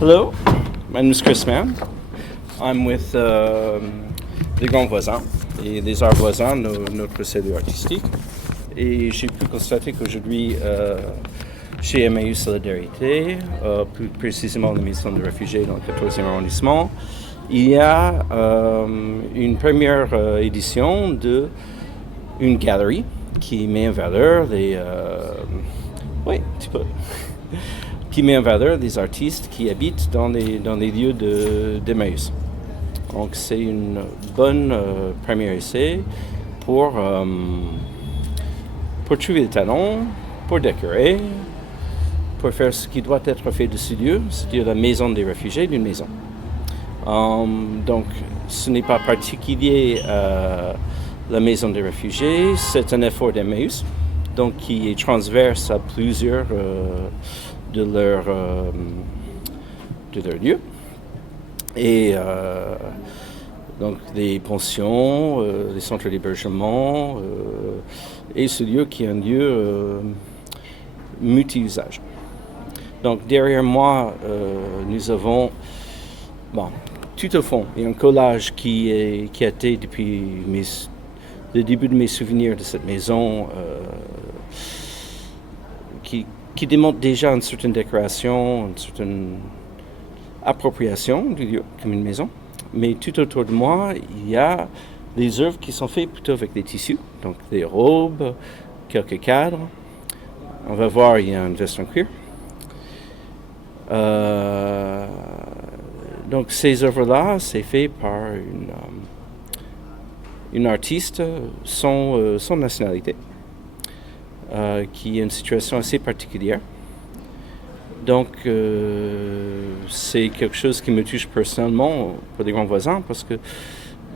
Hello, my name is Chris Mann. I'm with des grands voisins et des arts voisins, notre cellule artistique. Et j'ai pu constater qu'aujourd'hui, chez Emmaüs Solidarité, plus précisément la maison de réfugiés dans le 14e arrondissement, il y a une première édition d'une galerie qui met en valeur qui met en valeur des artistes qui habitent dans les lieux d'Emmaüs. Donc c'est une bonne premier essai pour trouver le talent, pour décorer, pour faire ce qui doit être fait de ce lieu, c'est-à-dire la maison des réfugiés d'une maison. Donc ce n'est pas particulier à la maison des réfugiés, c'est un effort d'Emmaüs, donc qui est transverse à plusieurs de leurs lieux. Et donc des pensions, des centres d'hébergement, et ce lieu qui est un lieu multi-usage. Donc derrière moi, nous avons, tout au fond, il y a un collage qui a été depuis le début de mes souvenirs de cette maison, qui démontre déjà une certaine décoration, une certaine appropriation du lieu comme une maison. Mais tout autour de moi, il y a des œuvres qui sont faites plutôt avec des tissus, donc des robes, quelques cadres. On va voir, il y a une veste en cuir. Donc ces œuvres-là, c'est fait par une artiste sans nationalité, qui a une situation assez particulière. Donc c'est quelque chose qui me touche personnellement pour les grands voisins, parce que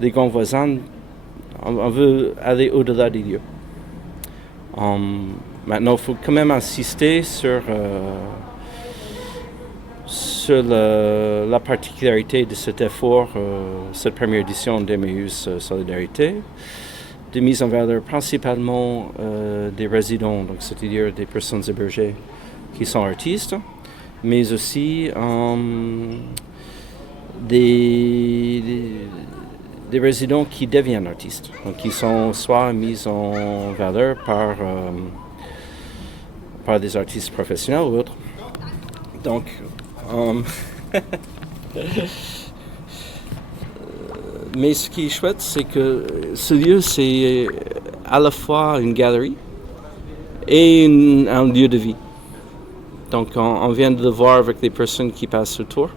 les grands voisins, on veut aller au-delà des lieux. Maintenant, il faut quand même insister sur la particularité de cet effort, cette première édition d'Emmaüs Solidarité, de mise en valeur principalement des résidents, donc c'est-à-dire des personnes hébergées qui sont artistes, mais aussi des résidents qui deviennent artistes, donc qui sont soit mis en valeur par des artistes professionnels ou autres. Donc, mais ce qui est chouette, c'est que ce lieu, c'est à la fois une galerie et un lieu de vie. Donc, on vient de le voir avec les personnes qui passent autour.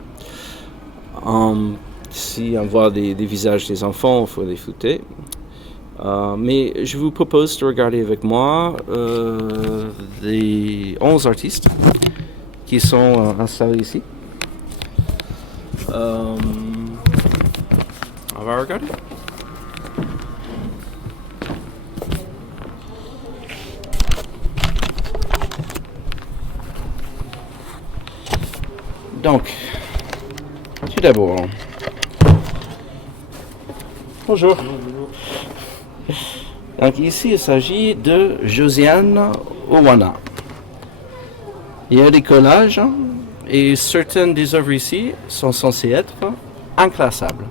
Si on voit des visages des enfants, il faut les flouter. Mais je vous propose de regarder avec moi les 11 artistes qui sont installés ici. On va regarder. Donc, tout d'abord, bonjour. Donc ici, il s'agit de Josiane Owana. Il y a des collages et certaines des œuvres ici sont censées être inclassables.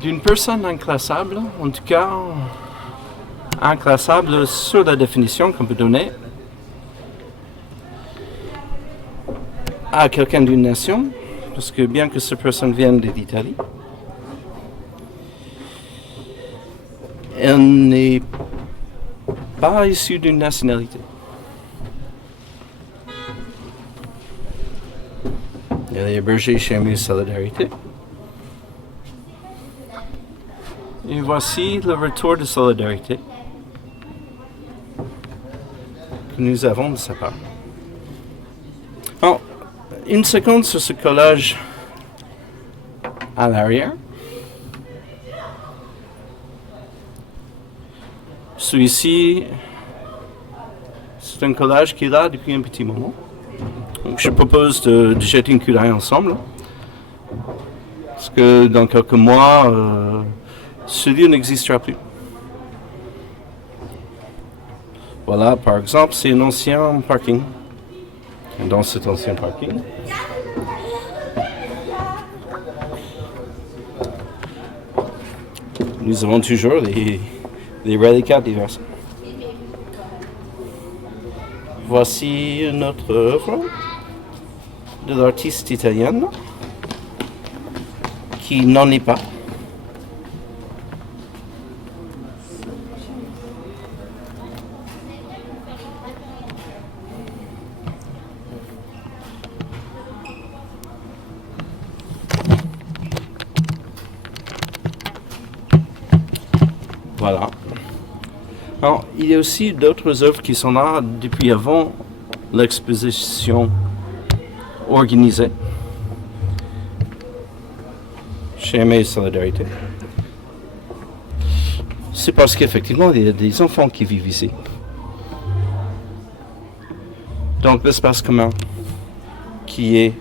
D'une personne inclassable, en tout cas inclassable sur la définition qu'on peut donner à quelqu'un d'une nation, parce que bien que cette personne vienne d'Italie, elle n'est pas issue d'une nationalité. Elle est hébergée chez Emmaüs Solidarité. Et voici le retour de solidarité que nous avons de sa part. Alors, une seconde sur ce collage à l'arrière. Celui-ci, c'est un collage qui est là depuis un petit moment. Donc, je propose de jeter un coup d'œil ensemble. Parce que dans quelques mois, ce lieu n'existera plus. Voilà, par exemple, c'est un ancien parking. dans cet ancien parking. Nous avons toujours des reliquats divers. Voici notre œuvre de l'artiste italienne qui n'en est pas. Voilà. Alors, il y a aussi d'autres œuvres qui sont là depuis avant l'exposition organisée chez Aimé Solidarité. C'est parce qu'effectivement, il y a des enfants qui vivent ici. Donc, l'espace commun qui est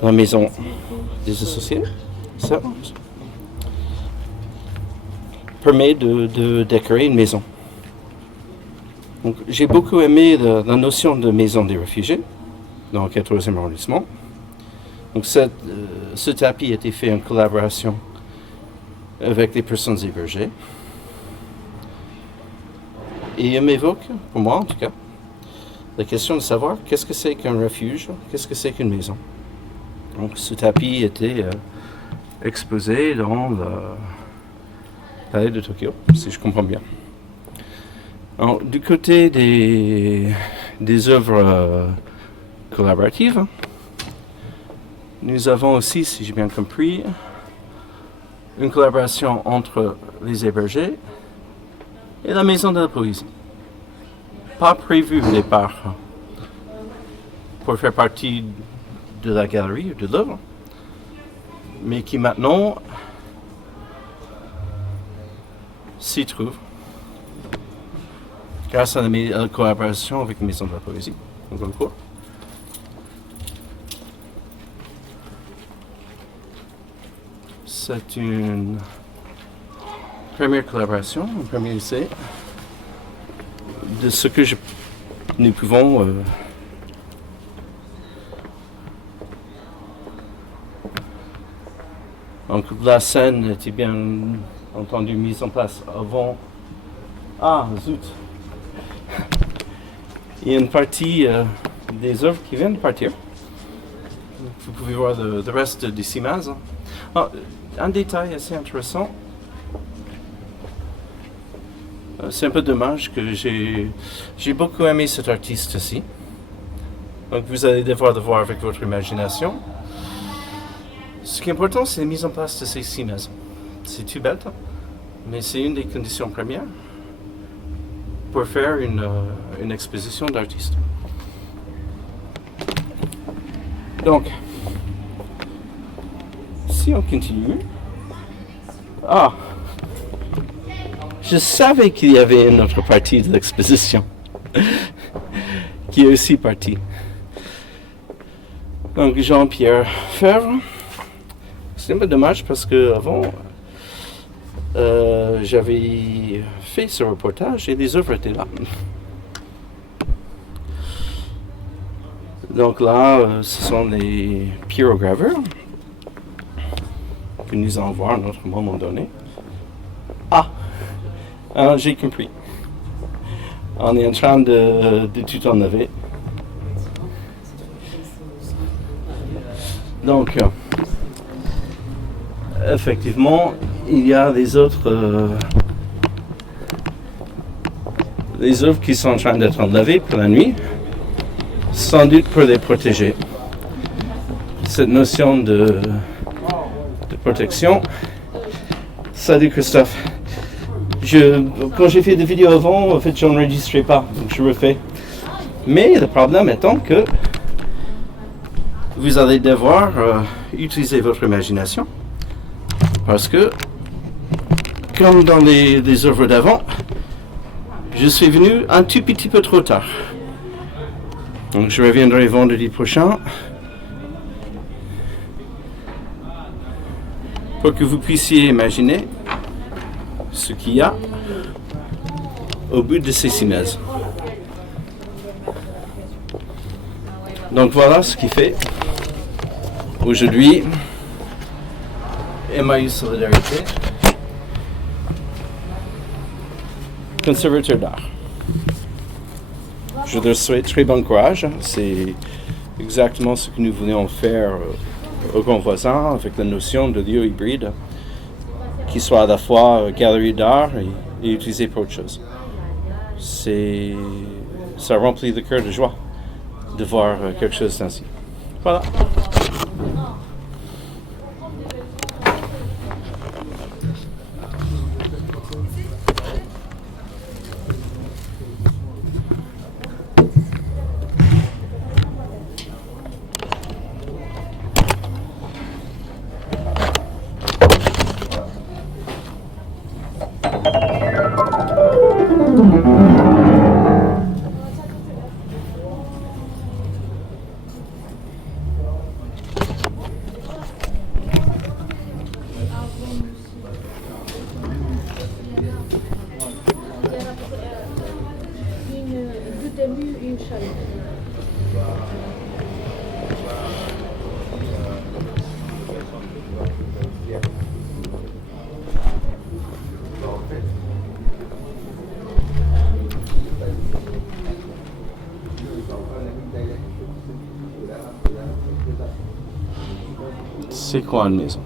la maison des associés, ça permet de décorer une maison. Donc, j'ai beaucoup aimé la notion de maison des réfugiés dans le 14e arrondissement. Donc, ce tapis a été fait en collaboration avec des personnes hébergées. Et il m'évoque, pour moi en tout cas, la question de savoir qu'est-ce que c'est qu'un refuge, qu'est-ce que c'est qu'une maison. Donc, ce tapis était exposé dans le palais de Tokyo, si je comprends bien. Alors, du côté des œuvres collaboratives, nous avons aussi, si j'ai bien compris, une collaboration entre les hébergés et la Maison de la Poésie. Pas prévu au départ pour faire partie de la galerie ou de l'œuvre, mais qui maintenant s'y trouve grâce à la collaboration avec la Maison de la Poésie en Goncourt. C'est une première collaboration, un premier essai de ce que nous pouvons donc la scène était bien entendu mise en place avant. Ah zut! Il y a une partie des œuvres qui viennent de partir. Vous pouvez voir le reste des images. Ah, un détail assez intéressant. C'est un peu dommage que j'ai beaucoup aimé cet artiste-ci. Donc vous allez devoir le voir avec votre imagination. Ce qui est important, c'est la mise en place de ces images. C'est tout bête, mais c'est une des conditions premières pour faire une exposition d'artistes. Donc, si on continue... Ah! Je savais qu'il y avait une autre partie de l'exposition qui est aussi partie. Donc, Jean-Pierre Febvre. C'est un peu dommage parce que avant j'avais fait ce reportage et les œuvres étaient là. Donc là, ce sont les pyrogravures que nous allons voir à un autre moment donné. Ah, j'ai compris. On est en train de tout enlever. Donc, effectivement, il y a les autres les œuvres qui sont en train d'être enlevées pour la nuit, sans doute pour les protéger. Cette notion de protection. Salut Christophe. Quand j'ai fait des vidéos avant, en fait, je n'enregistrais pas, donc je refais. Mais le problème étant que vous allez devoir utiliser votre imagination, parce que, comme dans les œuvres d'avant, je suis venu un tout petit peu trop tard. Donc je reviendrai vendredi prochain pour que vous puissiez imaginer ce qu'il y a au bout de ces simèzes. Donc voilà ce qui fait aujourd'hui Emmaüs Solidarité, conservateur d'art. Je leur souhaite très bon courage. C'est exactement ce que nous voulions faire au Grand Voisin avec la notion de lieu hybride qui soit à la fois galerie d'art et utilisé pour autre chose. Ça remplit le cœur de joie de voir quelque chose d'ainsi. Voilà. C'est quoi une maison?